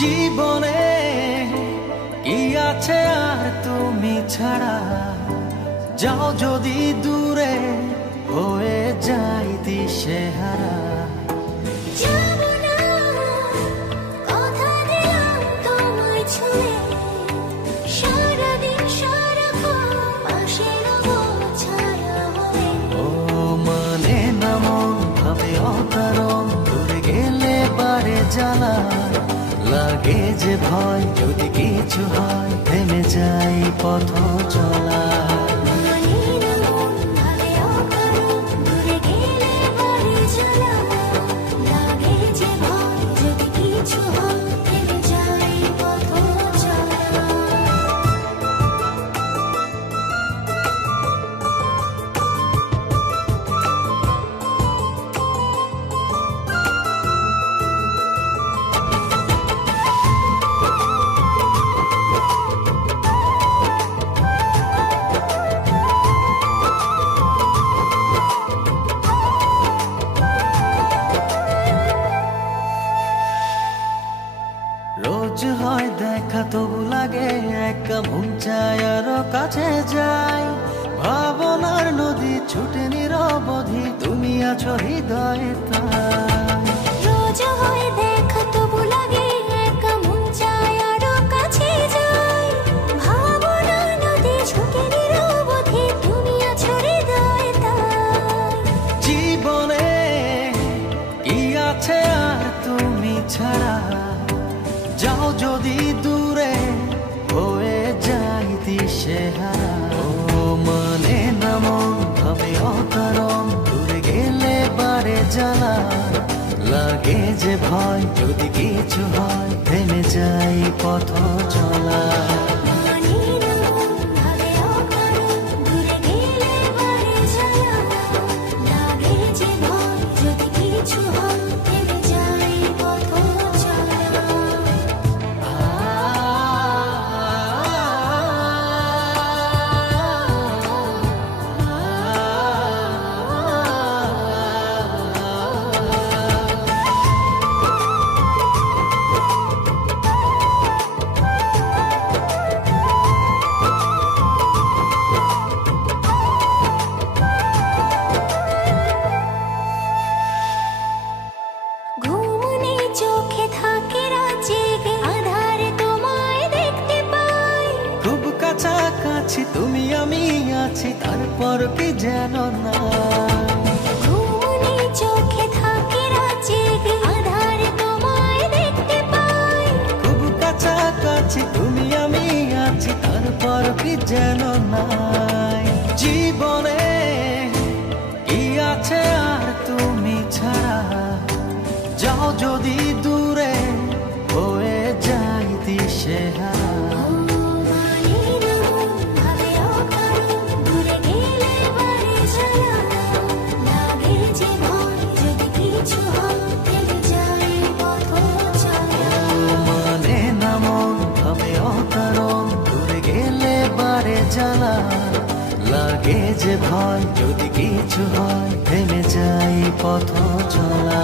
জীবনে কি আছে আর তুমি ছাড়া, যাও যদি দূরে হয়ে যাই দিশেহারা। যাবো না, কথা দিলাম তোমায় ছুঁয়ে, সারাদিন সারাক্ষণ পাশে রবো ছায়া হয়ে। ও মানে না মন ভাবে অকারণ, দূরে গেলে বারে জ্বালা লাগে যে ভয়, যদি কিছু হয় থেমে যাই পথ চলা। মানে না মন ভাবে অকারণ, দূরে গেলে বাড়ি জ্বালা লাগে যে ভয়, যদি কিছু হয় থেমে যাই পথ চলা। রোজ হয় দেখা তবু লাগে একা, মন চায় আরো কাছে যাই। ভাবনার নদী ছুটে নিরবধি, তুমি আছো হৃদয়ে তাই। রোজ হয় দেখা তবু লাগে একা, মন চায় আরো কাছে যাই। ভাবনার নদী ছুটে নিরবধি, তুমি আছো হৃদয়ে তাই। জীবনে কি আছে আর তুমি ছাড়া, যাও যদি দূরে হয়ে যাই দিশেহারা। ও মানে না মন ভাবে অকারণ, দূরে গেলে বারে জ্বালা লাগে যে ভয়, যদি কিছু হয় থেমে যাই পথ চলা। মানে না মন ভাবে অকারণ, দূরে গেলে বাড়ি জ্বালা লাগে যে ভয়, যদি কিছু হয় থেমে যাই পথ চলা। ঘুম নেই চোখে থাকে রাত জেগে, আধারে তোমায় দেখতে পাই। খুব কাছাকাছি তুমি আমি আছি, তারপর কি যেন না। ঘুম নেই চোখে থাকে রাত জেগে, আধারে তোমায় দেখতে পাই। খুব কাছাকাছি তুমি আমি আছি, তারপর কি যেন নাই। জীবনে কি আছে আর তুমি ছাড়া, যাও যদি দূরে হয়ে যাই দিশেহারা। মানে না মন ভাবে অকারণ, দূরে গেলে বাড়ি জ্বালা লাগে যে ভয়, যদি কিছু হয় থেমে যাই পথ চলা। মানে না মন ভাবে অকারণ, দূরে গেলে বারে জ্বালা লাগে যে ভয়, যদি কিছু হয় থেমে যাই পথ চলা।